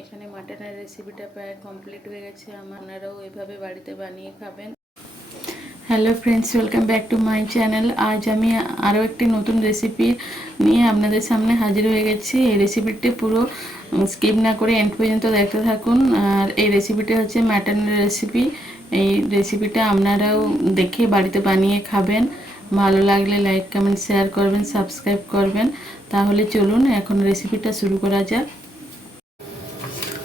এখানে মাটনের রেসিপিটা প্রায় কমপ্লিট হয়ে গেছে। আপনারাও এভাবে বাড়িতে বানিয়ে খাবেন। Hello friends, welcome back to my channel. আজ আমি আরও একটি নতুন রেসিপি নিয়ে আপনাদের সামনে হাজির হয়ে গেছি। এই রেসিপিটি পুরো স্কিপ না করে এন্ড পর্যন্ত দেখতে থাকুন। আর এই রেসিপিটা হচ্ছে মাটনের রেসিপি। এই রেসিপিটা আপনারাও দেখে বাড়িতে বানিয়ে খাবেন। ভালো লাগলে লাইক কমেন্ট শেয়ার করবেন, সাবস্ক্রাইব করবেন। তাহলে চলুন এখন রেসিপিটা শুরু করা যাক।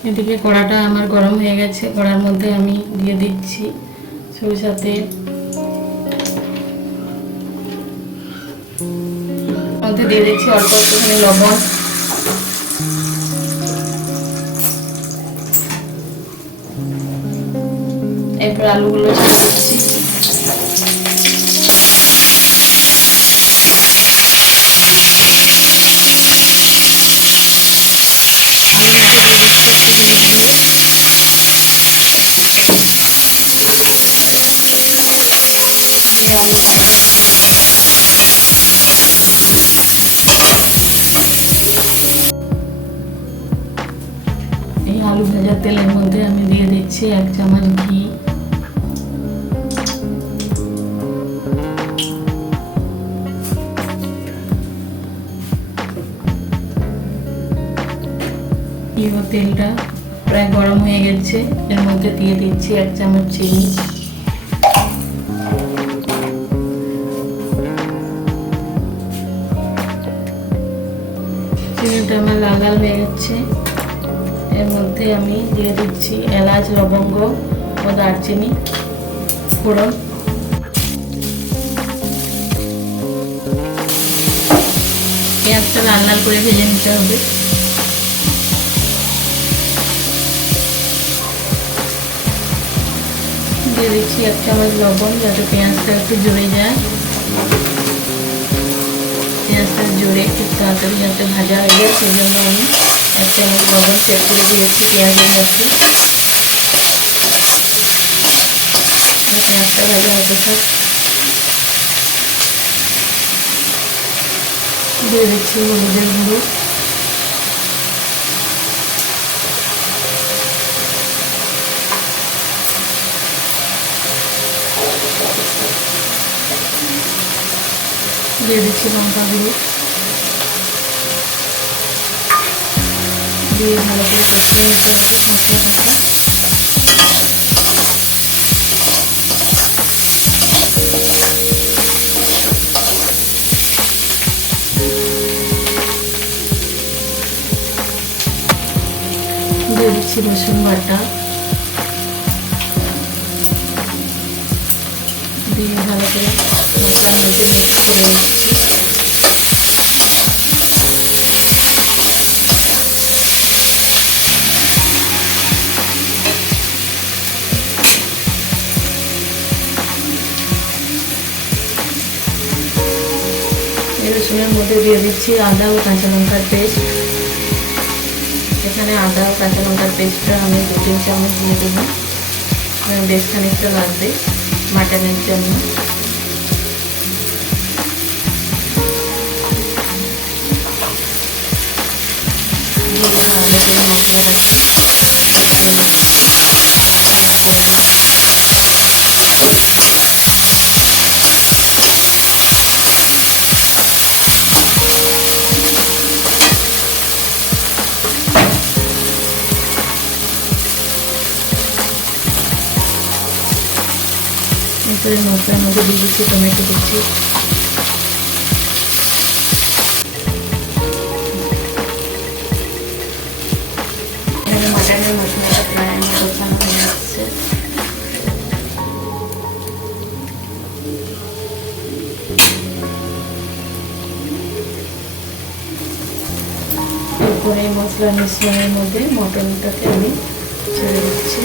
এদিকে কড়াটা আমার গরম হয়ে গেছে। কড়ার মধ্যে আমি দিয়ে দিচ্ছি সরিষার তেল। মধ্যে দিয়ে দিচ্ছি অল্প একটুখানি লবণ, এরপর আলুগুলো ছেড়ে দিচ্ছি। এই আলু ভাজার তেলের মধ্যে আমি দিয়ে দিচ্ছি 1 চামচ ঘি। তেলটা প্রায় গরম হয়ে গেছে। এর মধ্যে দিয়ে দিচ্ছি 1 চামচ চিনি। চিনিটা আমার লাল লাল হয়ে যাচ্ছে। এর মধ্যে আমি দিয়ে দিচ্ছি এলাচ, লবঙ্গ ও দারচিনি ফোড়ন। পেঁয়াজটা লাল লাল করে ভেজে নিতে হবে। দিয়ে দিচ্ছি 1 চামচ লবণ, যাতে পেঁয়াজটা একটু জ্বলে যায়। পেঁয়াজটা জ্বলে খুব তাড়াতাড়ি যাতে ভাজা হয়ে যায়, সেই জন্য আমি 1 চামচ লবণ সেট করে দিয়েছি পেঁয়াজের সাথে। পেঁয়াজটা ভাজা হতে থাক। দিয়ে দিচ্ছি হলুদের গুঁড়ো, দিয়ে দিচ্ছি লঙ্কা গুঁড়ো, দিয়ে ভালো করে কষিয়ে নিতে হবে মশলাটা। দিয়ে দিচ্ছি রসুন বাটা, দিয়ে ভালো করে মশলার মধ্যে মিক্স করে দিচ্ছি। রসুনের মধ্যে দিয়ে দিচ্ছি আদা ও কাঁচা লঙ্কার পেস্ট। এখানে আদা ও কাঁচা লঙ্কার পেস্টটা আমি 2-3 চামচ দিয়ে দেবো। বেশ খানিকটা লাগবে মাটনের জন্য। ভালো করে মশলাটাকে এরপরে মশলার মধ্যে দিয়ে দিচ্ছি টমেটো কুচি। এখানে মাটনের মশলাটা প্রায় আমার কষানো হয়ে যাচ্ছে। এরপরে মশলা মিশ্রণের মধ্যে মটনটাকে আমি ছেড়ে দিচ্ছি।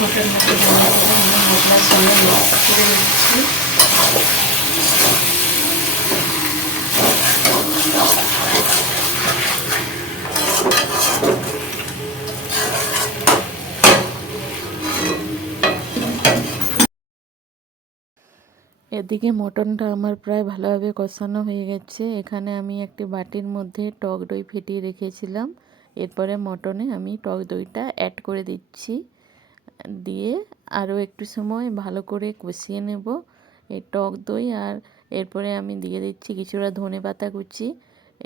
মটনটাকে ভালো করে আমি মশলার সঙ্গে মিক্স করে নিচ্ছি। এদিকে মটনটা আমার প্রায় ভালোভাবে কষানো হয়ে গেছে। এখানে আমি একটি বাটির মধ্যে টক দই ফেটিয়ে রেখেছিলাম। এরপরে মটনে আমি টক দইটা অ্যাড করে দিচ্ছি, দিয়ে আরও একটু সময় ভালো করে কষিয়ে নেব এই টক দই। আর এরপরে আমি দিয়ে দিচ্ছি কিছুটা ধনেপাতা কুচি।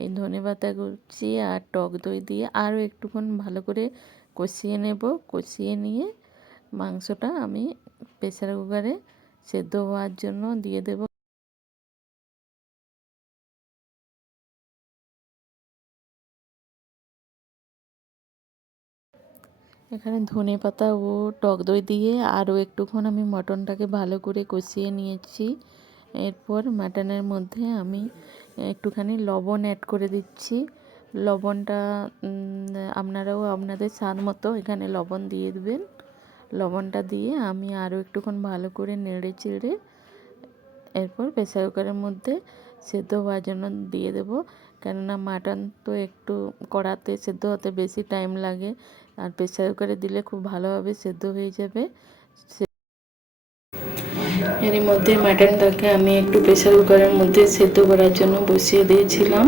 এই ধনেপাতা কুচি আর টক দই দিয়ে আরও একটুক্ষণ ভালো করে কষিয়ে নেব। কষিয়ে নিয়ে মাংসটা আমি প্রেসার কুকারে সেদ্ধ হওয়ার জন্য দিয়ে দেব। এখানে ধনেপাতা ও টক দই দিয়ে আরও একটুক্ষণ আমি মটনটাকে ভালো করে কষিয়ে নিয়েছি। এরপর মাটনের মধ্যে আমি একটুখানি লবণ অ্যাড করে দিচ্ছি। লবণটা আপনারাও আপনাদের স্বাদ মতো এখানে লবণ দিয়ে দেবেন। লবণটা দিয়ে আমি আরও একটুক্ষণ ভালো করে নেড়ে চেড়ে এরপর প্রেসার কুকারের মধ্যে সেদ্ধ হওয়ার জন্য দিয়ে দেব। কেননা মাটন তো একটু কড়াতে সেদ্ধ হতে বেশি টাইম লাগে, আর প্রেসার কুকারে দিলে খুব ভালোভাবে সেদ্ধ হয়ে যাবে। এর মধ্যে মাটনটাকে আমি একটু প্রেসার কুকারের মধ্যে সেদ্ধ করার জন্য বসিয়ে দিয়েছিলাম।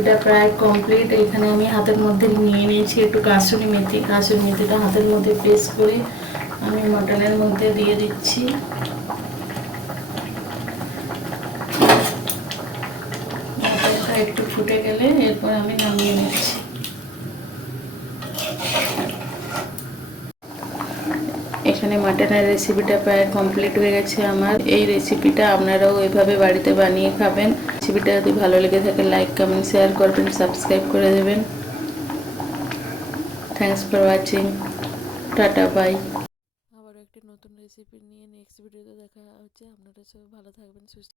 এটা প্রায় কমপ্লিট। এখানে আমি হাতের মধ্যে নিয়ে নিয়েছি একটু কাসুরি মেথি। কাসুরি মেথিটা হাতের মধ্যে পেস্ট করে আমি মটনের মধ্যে দিয়ে দিচ্ছি। মটনটা একটু ফুটে গেলে এরপর আমি নামিয়ে নিচ্ছি। এখানে মাটনের রেসিপিটা প্রায় কমপ্লিট হয়ে গেছে আমার। এই রেসিপিটা আপনারাও এভাবে বাড়িতে বানিয়ে খাবেন। রেসিপিটা যদি ভালো লেগে থাকে লাইক কমেন্ট শেয়ার করবেন, সাবস্ক্রাইব করে দেবেন। Thanks for watching. Tata bye. আবারও একটি নতুন রেসিপি নিয়ে নেক্সট ভিডিওতে দেখা হচ্ছে। আপনারা সবাই ভালো থাকবেন, সুস্থ।